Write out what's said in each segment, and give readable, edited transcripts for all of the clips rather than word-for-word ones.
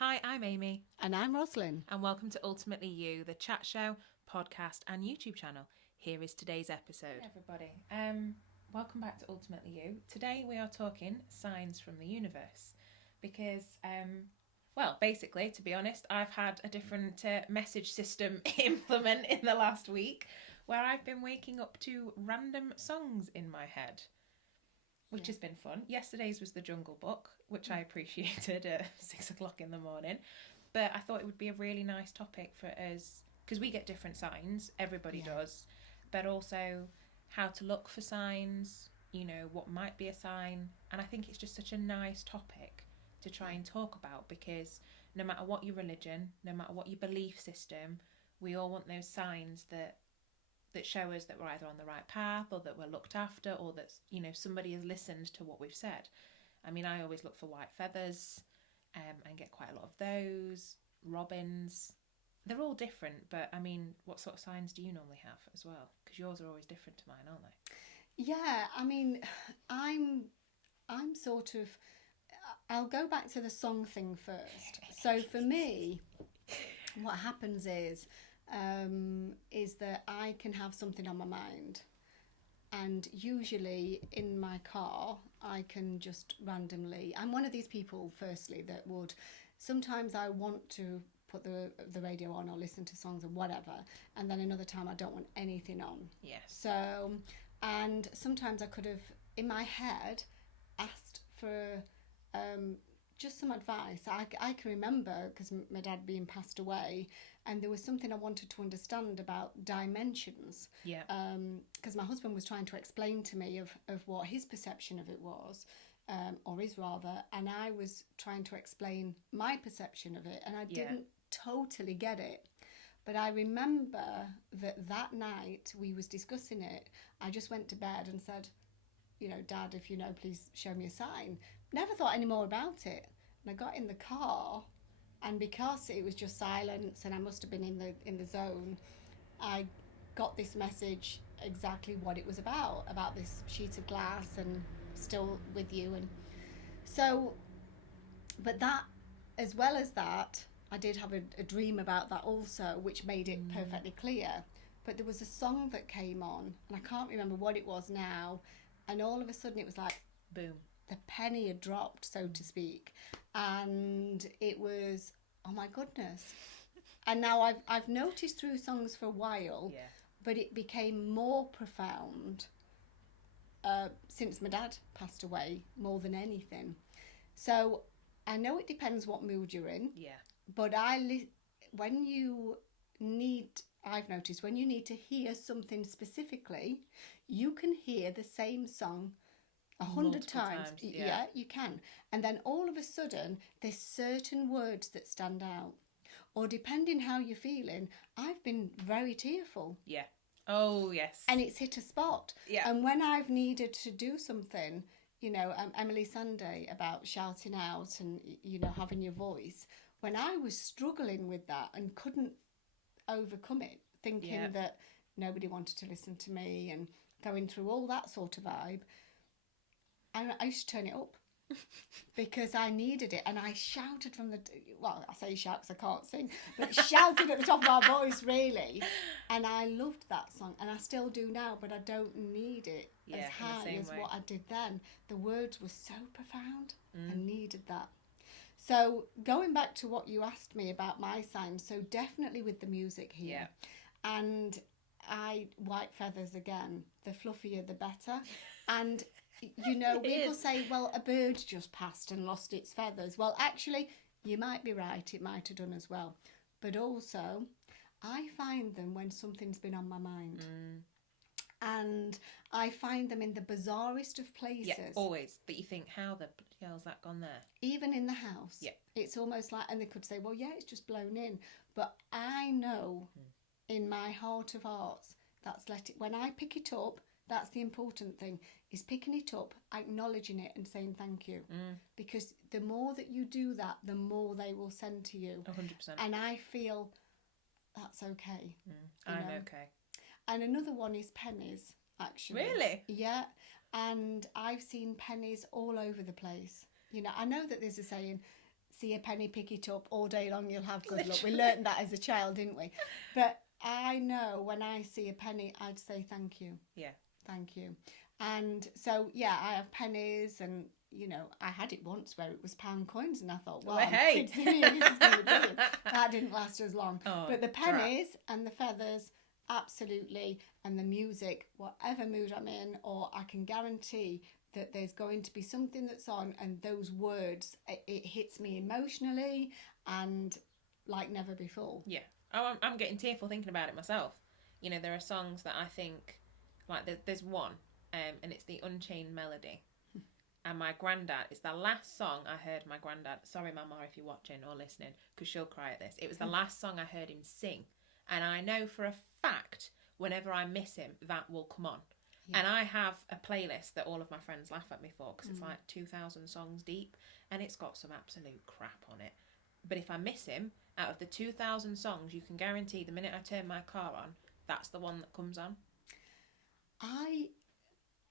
Hi, I'm Amy. And I'm Rosalind. And welcome to Ultimately You, the chat show, podcast, and YouTube channel. Here is today's episode. Hey everybody. Welcome back to Ultimately You. Today we are talking signs from the universe. Because, basically, to be honest, I've had a different message system implement in the last week where I've been waking up to random songs in my head, which has been fun. Yesterday's was the Jungle Book, which I appreciated at 6 o'clock in the morning. But I thought it would be a really nice topic for us, because we get different signs, everybody does, but also how to look for signs, you know, what might be a sign. And I think it's just such a nice topic to try and talk about, because no matter what your religion, no matter what your belief system, we all want those signs that show us that we're either on the right path, or that we're looked after, or that, you know, somebody has listened to what we've said. I mean, I always look for white feathers and get quite a lot of those. Robins. They're all different, but I mean, what sort of signs do you normally have as well? Because yours are always different to mine, aren't they? Yeah, I mean, I'm sort of, I'll go back to the song thing first. So for me, what happens is that I can have something on my mind, and usually in my car I can just randomly, I'm one of these people firstly that would, sometimes I want to put the radio on or listen to songs or whatever, and then another time I don't want anything on. Yeah. So, and sometimes I could have in my head asked for just some advice. I can remember, because my dad being passed away, and there was something I wanted to understand about dimensions. Yeah. Because my husband was trying to explain to me of what his perception of it was, or is rather, and I was trying to explain my perception of it, and I didn't totally get it. But I remember that night we was discussing it. I just went to bed and said, you know, Dad, if you know, please show me a sign. Never thought any more about it. And I got in the car, and because it was just silence and I must have been in the zone, I got this message, exactly what it was about this sheet of glass and still with you. And so, but that, as well as that, I did have a dream about that also, which made it perfectly clear. But there was a song that came on, and I can't remember what it was now, and all of a sudden it was like, boom, the penny had dropped, so to speak, and it was, oh my goodness. And now I've noticed through songs for a while, but it became more profound since my dad passed away, more than anything. So I know it depends what mood you're in, but I've noticed when you need to hear something specifically, you can hear the same song 100 times. Yeah, you can. And then all of a sudden, there's certain words that stand out. Or depending how you're feeling, I've been very tearful. Yeah. Oh, yes. And it's hit a spot. Yeah. And when I've needed to do something, you know, Emily Sunday about shouting out and, you know, having your voice, when I was struggling with that and couldn't overcome it, thinking that nobody wanted to listen to me and going through all that sort of vibe, and I used to turn it up because I needed it, and I shouted from the, well, I say shout because I can't sing, but shouted at the top of my voice, really. And I loved that song, and I still do now, but I don't need it as high as what I did then. The words were so profound. I needed that. So going back to what you asked me about my signs, so definitely with the music here, and white feathers again, the fluffier the better. And you know, people say, well, a bird just passed and lost its feathers. Well, actually, you might be right. It might have done as well. But also, I find them when something's been on my mind. And I find them in the bizarrest of places. Yeah, always. But you think, how the hell's that gone there? Even in the house. Yeah. It's almost like, and they could say, well, yeah, it's just blown in. But I know in my heart of hearts, when I pick it up, that's the important thing, is picking it up, acknowledging it and saying thank you. Because the more that you do that, the more they will send to you. 100%. And I feel that's okay. I'm okay. And another one is pennies, actually. Really? Yeah. And I've seen pennies all over the place. You know, I know that there's a saying, see a penny, pick it up, all day long you'll have good luck. We learned that as a child, didn't we? But I know when I see a penny, I'd say thank you. Yeah. Thank you. And so, yeah, I have pennies, and, you know, I had it once where it was pound coins, and I thought, well, hey. this is going to be brilliant. That didn't last as long. Oh, but the pennies and the feathers, absolutely, and the music, whatever mood I'm in, or I can guarantee that there's going to be something that's on, and those words, it hits me emotionally and like never before. Yeah. Oh, I'm getting tearful thinking about it myself. You know, there are songs that I think, like there's one, and it's the Unchained Melody. And my granddad, it's the last song I heard my granddad, sorry mama if you're watching or listening, because she'll cry at this. It was the last song I heard him sing. And I know for a fact, whenever I miss him, that will come on. Yeah. And I have a playlist that all of my friends laugh at me for, because it's like 2,000 songs deep, and it's got some absolute crap on it. But if I miss him, out of the 2,000 songs, you can guarantee the minute I turn my car on, that's the one that comes on.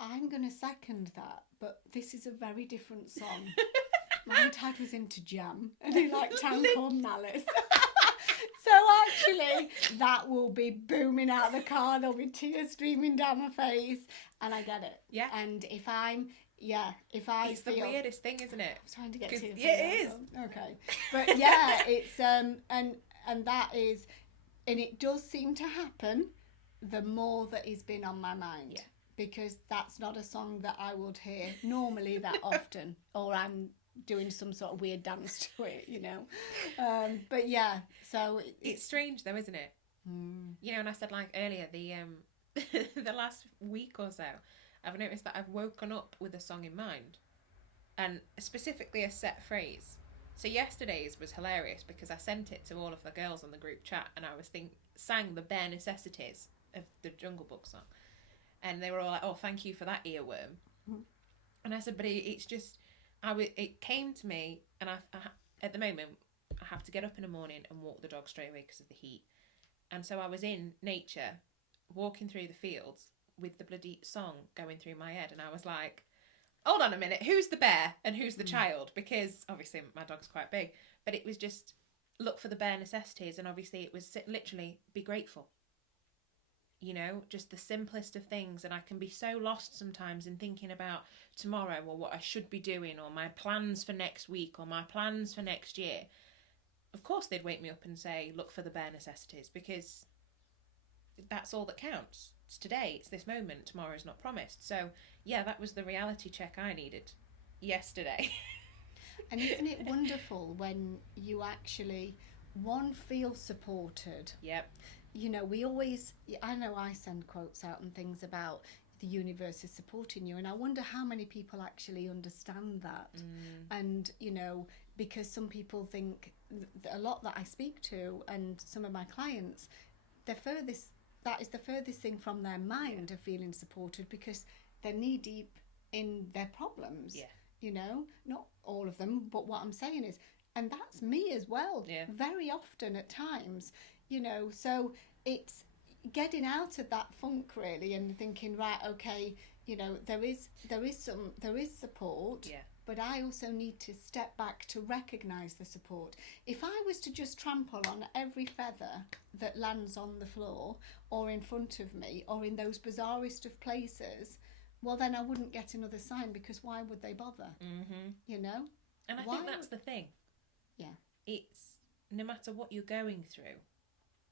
I'm going to second that, but this is a very different song. My dad was into Jam, and he liked Town Called Malice. So actually, that will be booming out of the car. There'll be tears streaming down my face, and I get it. Yeah. And if I it's feel... the weirdest thing, isn't it? I'm trying to get to it. Yeah, it is. Okay. But yeah, it's, and that is, and it does seem to happen the more that he's been on my mind. Yeah. Because that's not a song that I would hear normally that often, or I'm doing some sort of weird dance to it, you know. But yeah, so it's strange though, isn't it? You know, and I said like earlier, the the last week or so, I've noticed that I've woken up with a song in mind, and specifically a set phrase. So yesterday's was hilarious because I sent it to all of the girls on the group chat, and I was sang the bare necessities of the Jungle Book song. And they were all like, oh, thank you for that earworm. And I said, but it's just, it came to me, and I at the moment, I have to get up in the morning and walk the dog straight away because of the heat. And so I was in nature, walking through the fields with the bloody song going through my head. And I was like, hold on a minute, who's the bear and who's the child? Because obviously my dog's quite big. But it was just, look for the bare necessities. And obviously it was literally, be grateful. You know, just the simplest of things. And I can be so lost sometimes in thinking about tomorrow or what I should be doing or my plans for next week or my plans for next year. Of course they'd wake me up and say, look for the bare necessities, because that's all that counts. It's today, it's this moment, tomorrow's not promised. So yeah, that was the reality check I needed yesterday. And isn't it wonderful when you actually, one, feel supported? Yep. You know, I know I send quotes out and things about the universe is supporting you, and I wonder how many people actually understand that. And, you know, because some people think, a lot that I speak to and some of my clients, that is the furthest thing from their mind of feeling supported, because they're knee deep in their problems. Yeah. You know, not all of them, but what I'm saying is, and that's me as well, very often at times. You know, so it's getting out of that funk really, and thinking, right, okay, you know, there is support, but I also need to step back to recognise the support. If I was to just trample on every feather that lands on the floor or in front of me or in those bizarrest of places, well, then I wouldn't get another sign, because why would they bother? You know? And I think that's the thing. Yeah. It's, no matter what you're going through,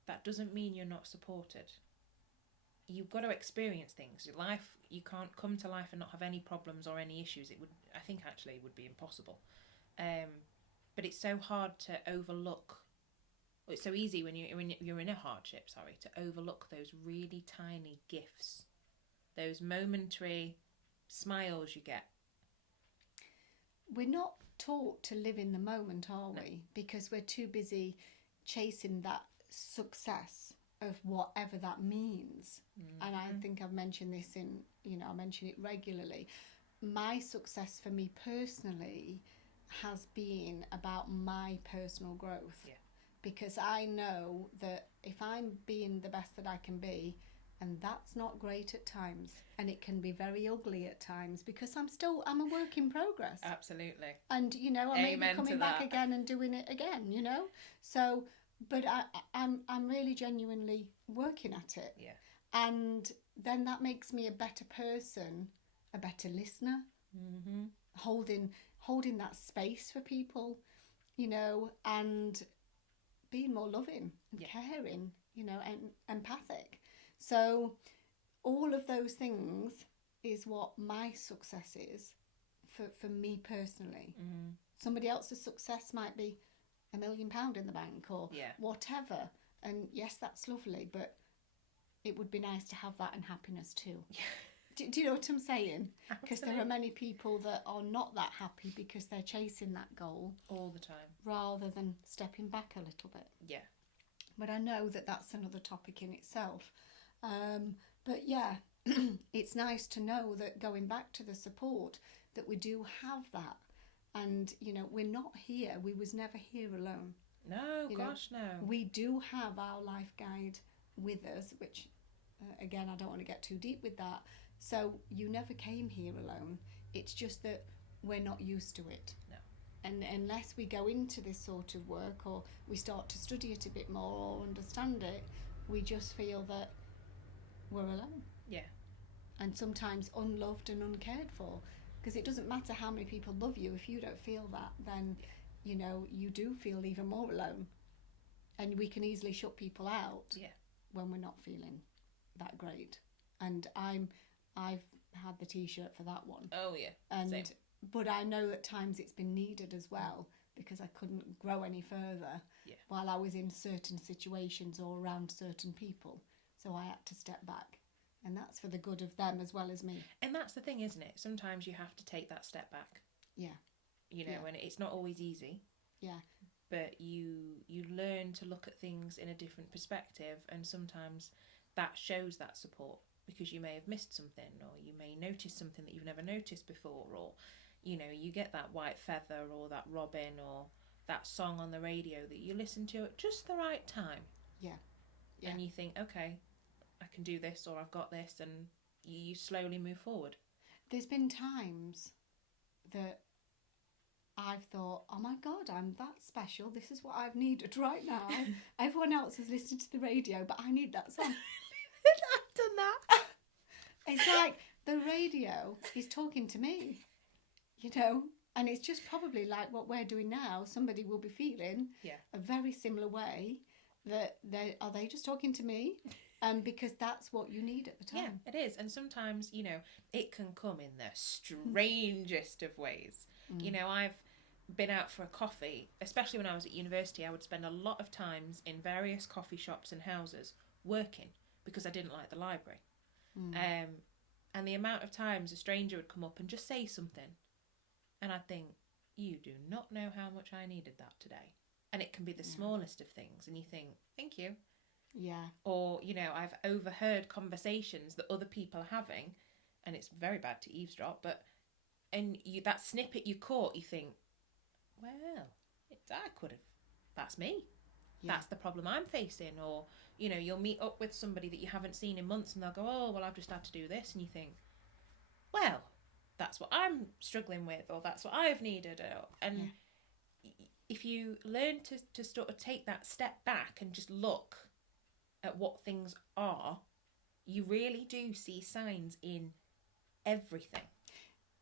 that doesn't mean you're not supported. You've got to experience things. Life, you can't come to life and not have any problems or any issues. I think actually it would be impossible. But it's so hard to overlook. Well, it's so easy when you're in a hardship, to overlook those really tiny gifts, those momentary smiles you get. We're not taught to live in the moment, are we? Because we're too busy chasing that success of whatever that means. And I think I've mentioned this I mention it regularly. My success for me personally has been about my personal growth. Because I know that if I'm being the best that I can be, And that's not great at times. And it can be very ugly at times because I'm a work in progress. Absolutely. And, you know, I may be Amen coming to back that. again and doing it again, you know. So, but I'm really genuinely working at it. Yeah. And then that makes me a better person, a better listener, Mm-hmm. holding that space for people, you know, and being more loving and caring, you know, and empathic. So all of those things is what my success is for me personally. Mm-hmm. Somebody else's success might be £1 million in the bank or whatever. And yes, that's lovely, but it would be nice to have that and happiness too. Do you know what I'm saying? Because there are many people that are not that happy because they're chasing that goal all the time rather than stepping back a little bit. Yeah. But I know that that's another topic in itself. But yeah, it's nice to know that going back to the support, that we do have that. And, you know, we're not here. We was never here alone. No, gosh, no. We do have our life guide with us, which, again, I don't want to get too deep with that. So you never came here alone. It's just that we're not used to it. No. And unless we go into this sort of work or we start to study it a bit more or understand it, we just feel that we're alone. Yeah. And sometimes unloved and uncared for. Because it doesn't matter how many people love you, if you don't feel that, then, you know, you do feel even more alone. And we can easily shut people out when we're not feeling that great. And I've had the t-shirt for that one. Oh, yeah. And Same. But I know at times it's been needed as well because I couldn't grow any further while I was in certain situations or around certain people. So I had to step back. And that's for the good of them as well as me. And that's the thing, isn't it? Sometimes you have to take that step back. Yeah. You know, and it's not always easy. Yeah. But you learn to look at things in a different perspective, and sometimes that shows that support because you may have missed something, or you may notice something that you've never noticed before, or, you know, you get that white feather or that robin or that song on the radio that you listen to at just the right time. Yeah. Yeah. And you think, okay, I can do this, or I've got this, and you slowly move forward. There's been times that I've thought, oh my God, I'm that special. This is what I've needed right now. Everyone else is listening to the radio, but I need that song. I've done that. It's like the radio is talking to me, you know, and it's just probably like what we're doing now. Somebody will be feeling a very similar way that are they just talking to me? Because that's what you need at the time. Yeah, it is. And sometimes, you know, it can come in the strangest of ways. You know, I've been out for a coffee, especially when I was at university. I would spend a lot of times in various coffee shops and houses working because I didn't like the library. And the amount of times a stranger would come up and just say something, and I'd think, you do not know how much I needed that today. And it can be the smallest of things, and you think, thank you. Yeah. Or, you know, I've overheard conversations that other people are having, and it's very bad to eavesdrop, but that snippet you caught, you think, well, I could have, that's me. Yeah. That's the problem I'm facing. Or, you know, you'll meet up with somebody that you haven't seen in months and they'll go, oh, well, I've just had to do this. And you think, well, that's what I'm struggling with, or that's what I've needed. And if you learn to sort of take that step back and just look at what things are, you really do see signs in everything.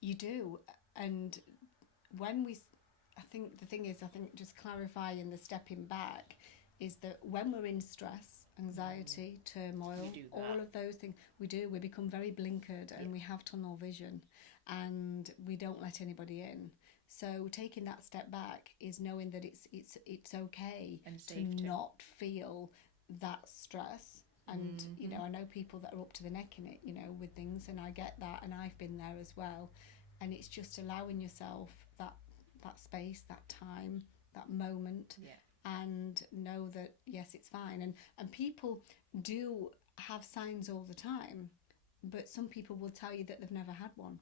You do. And I think the thing is, just clarifying the stepping back is that when we're in stress, anxiety, turmoil, all of those things, we become very blinkered and we have tunnel vision and we don't let anybody in. So taking that step back is knowing that it's okay to not feel that stress. And, you know, I know people that are up to the neck in it, you know, with things, and I get that, and I've been there as well. And it's just allowing yourself that space, that time, that moment, and know that, yes, it's fine. And people do have signs all the time, but some people will tell you that they've never had one.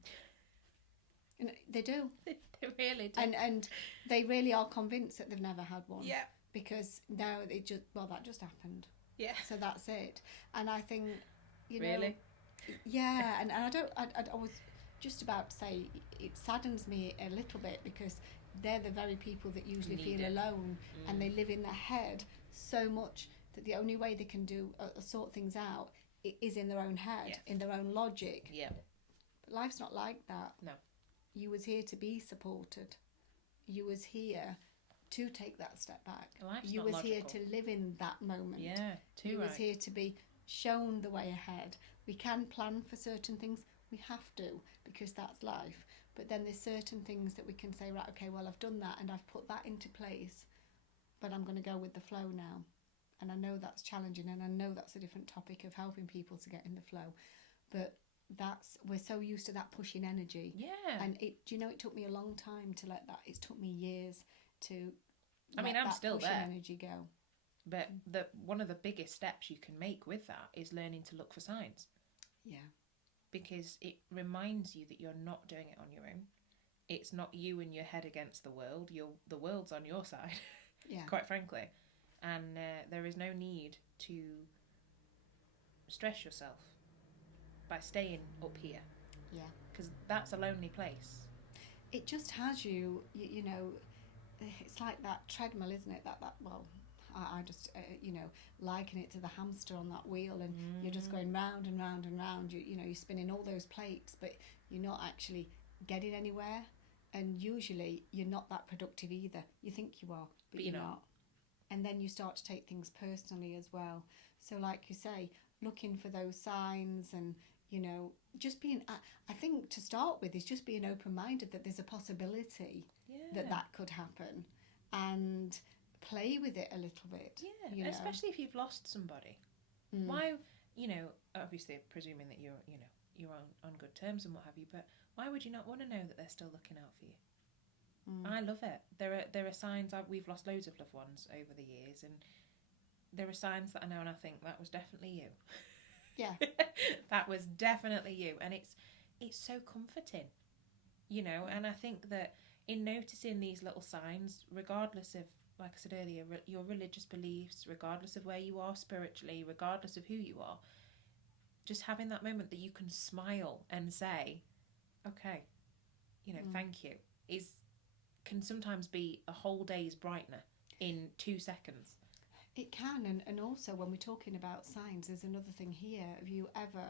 And they do. They really do. And they really are convinced that they've never had one. Yeah. Because now that just happened. Yeah. So that's it. And I think you know, Really? yeah, and I was just about to say it saddens me a little bit because they're the very people that usually Need feel it. alone, and they live in their head so much that the only way they can do sort things out is in their own head, Yeah. in their own logic. Yeah. But life's not like that. No. You was here to be supported. You was here to take that step back. Life's You not was logical. here to live in that moment. Yeah, too You right. was here to be shown the way ahead. We can plan for certain things. We have to, because that's life. But then there's certain things that we can say, right, okay, well, I've done that and I've put that into place, but I'm going to go with the flow now. And I know that's challenging, and I know that's a different topic of helping people to get in the flow. But we're so used to that pushing energy. Yeah. And it took me a long time to let that. It took me years to I mean, let I'm that still pushing there. energy go. But one of the biggest steps you can make with that is learning to look for signs. Yeah. Because it reminds you that you're not doing it on your own. It's not you and your head against the world. The world's on your side, Yeah. quite frankly. And there is no need to stress yourself by staying up here. Yeah. Because that's a lonely place. It just has you know, it's like that treadmill, isn't it? Well, I just, liken it to the hamster on that wheel, and you're just going round and round and round. You're spinning all those plates, but you're not actually getting anywhere. And usually you're not that productive either. You think you are, but you're not. And then you start to take things personally as well. So like you say, looking for those signs and, just being, I think to start with is just being open-minded that there's a possibility that could happen, and play with it a little bit. Yeah, especially if you've lost somebody. Why, obviously presuming that you're on good terms and what have you, but why would you not want to know that they're still looking out for you? I love it. There are signs. We've lost loads of loved ones over the years, and there are signs that I know, and I think that was definitely you. Yeah. That was definitely you, and it's so comforting, and I think that in noticing these little signs, regardless of, like I said earlier, your religious beliefs, regardless of where you are spiritually, regardless of who you are, just having that moment that you can smile and say, okay, thank you, can sometimes be a whole day's brightener in 2 seconds. It can, and also when we're talking about signs, there's another thing here. Have you ever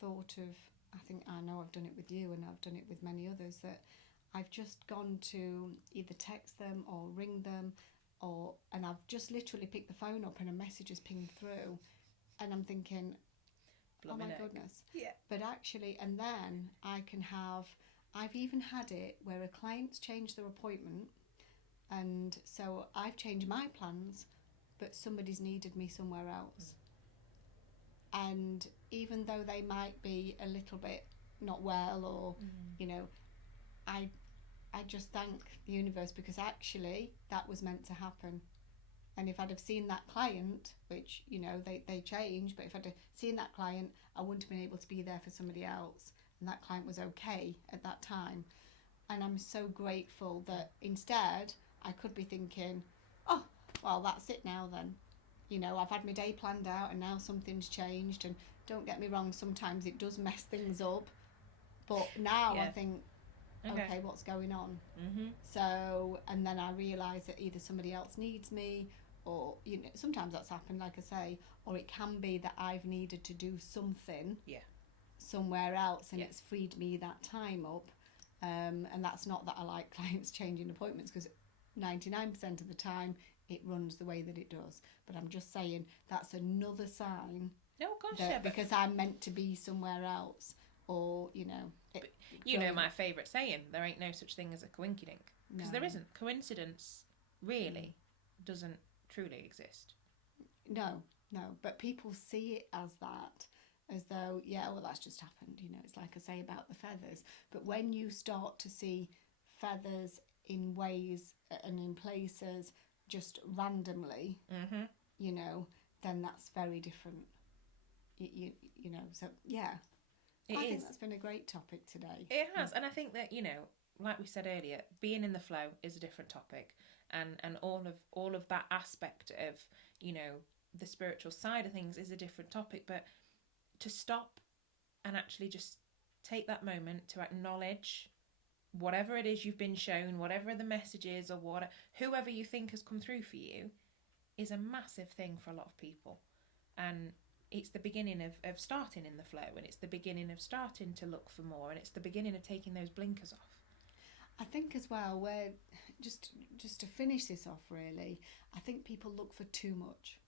thought of, I know I've done it with you and I've done it with many others, that I've just gone to either text them or ring them, and I've just literally picked the phone up and a message has pinged through, and I'm thinking, oh my goodness. Yeah. But actually, and then I've even had it where a client's changed their appointment, and so I've changed my plans, but somebody's needed me somewhere else. And even though they might be a little bit not well, or I just thank the universe, because actually that was meant to happen. And if I'd have seen that client, which they change, but if I'd have seen that client, I wouldn't have been able to be there for somebody else, and that client was okay at that time. And I'm so grateful that instead I could be thinking, oh, well, that's it now then. I've had my day planned out and now something's changed, and don't get me wrong, sometimes it does mess things up, but now I think, okay, what's going on? So, and then I realise that either somebody else needs me, or sometimes that's happened, like I say, or it can be that I've needed to do something somewhere else, and it's freed me that time up. And that's not that I like clients changing appointments, because 99% of the time it runs the way that it does. But I'm just saying that's another sign. Oh gosh, because I'm meant to be somewhere else, or my favourite saying, there ain't no such thing as a coinkydink, because there isn't. Coincidence really doesn't truly exist. No, but people see it as that, as though, well, that's just happened. It's like I say about the feathers. But when you start to see feathers in ways and in places just randomly, then that's very different. So yeah. I think that's been a great topic today. It has, and I think that, like we said earlier, being in the flow is a different topic, and all of that aspect of, the spiritual side of things is a different topic, but to stop and actually just take that moment to acknowledge whatever it is you've been shown, whatever the message is, or whoever you think has come through for you, is a massive thing for a lot of people. And it's the beginning of starting in the flow, and it's the beginning of starting to look for more, and it's the beginning of taking those blinkers off. I think as well, where just to finish this off, really, I think people look for too much.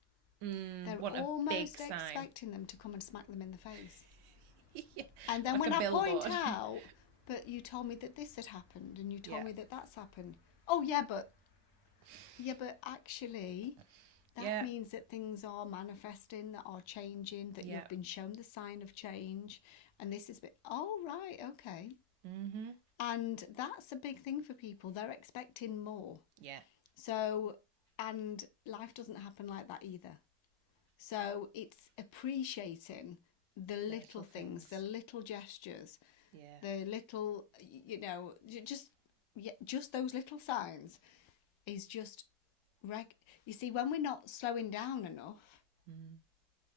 They're almost expecting them to come and smack them in the face. Yeah. And then Like when a I billboard. point out, but you told me that this had happened, and you told me that that's happened. Oh yeah, but actually, that means that things are manifesting, that are changing, that you've been shown the sign of change, and this is right, okay. Mm-hmm. And that's a big thing for people. They're expecting more. Yeah. So, and life doesn't happen like that either. So it's appreciating the little things, the little gestures, the little, just those little signs is just, you see, when we're not slowing down enough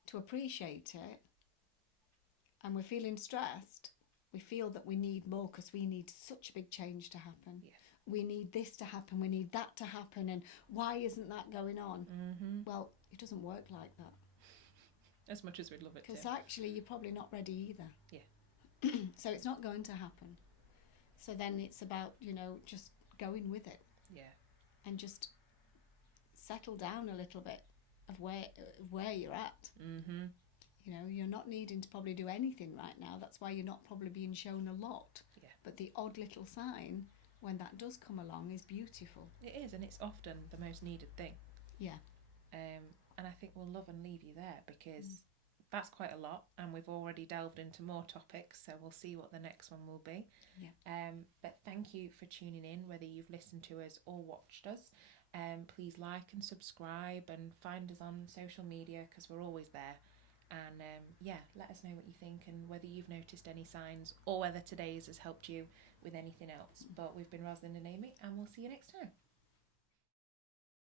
to appreciate it, and we're feeling stressed, we feel that we need more because we need such a big change to happen. Yeah. We need this to happen, we need that to happen, and why isn't that going on? Mm-hmm. Well, it doesn't work like that. As much as we'd love it to. Because actually you're probably not ready either. Yeah. So it's not going to happen. So then it's about, just going with it. Yeah. And just settle down a little bit of where you're at. Mm-hmm. You're not needing to probably do anything right now. That's why you're not probably being shown a lot. Yeah. But the odd little sign, when that does come along, is beautiful. It is, and it's often the most needed thing. Yeah. And I think we'll love and leave you there, because that's quite a lot, and we've already delved into more topics, so we'll see what the next one will be. Yeah. But thank you for tuning in, whether you've listened to us or watched us. Please like and subscribe and find us on social media, because we're always there. And let us know what you think and whether you've noticed any signs or whether today's has helped you with anything else. But we've been Rosalind and Amy, and we'll see you next time.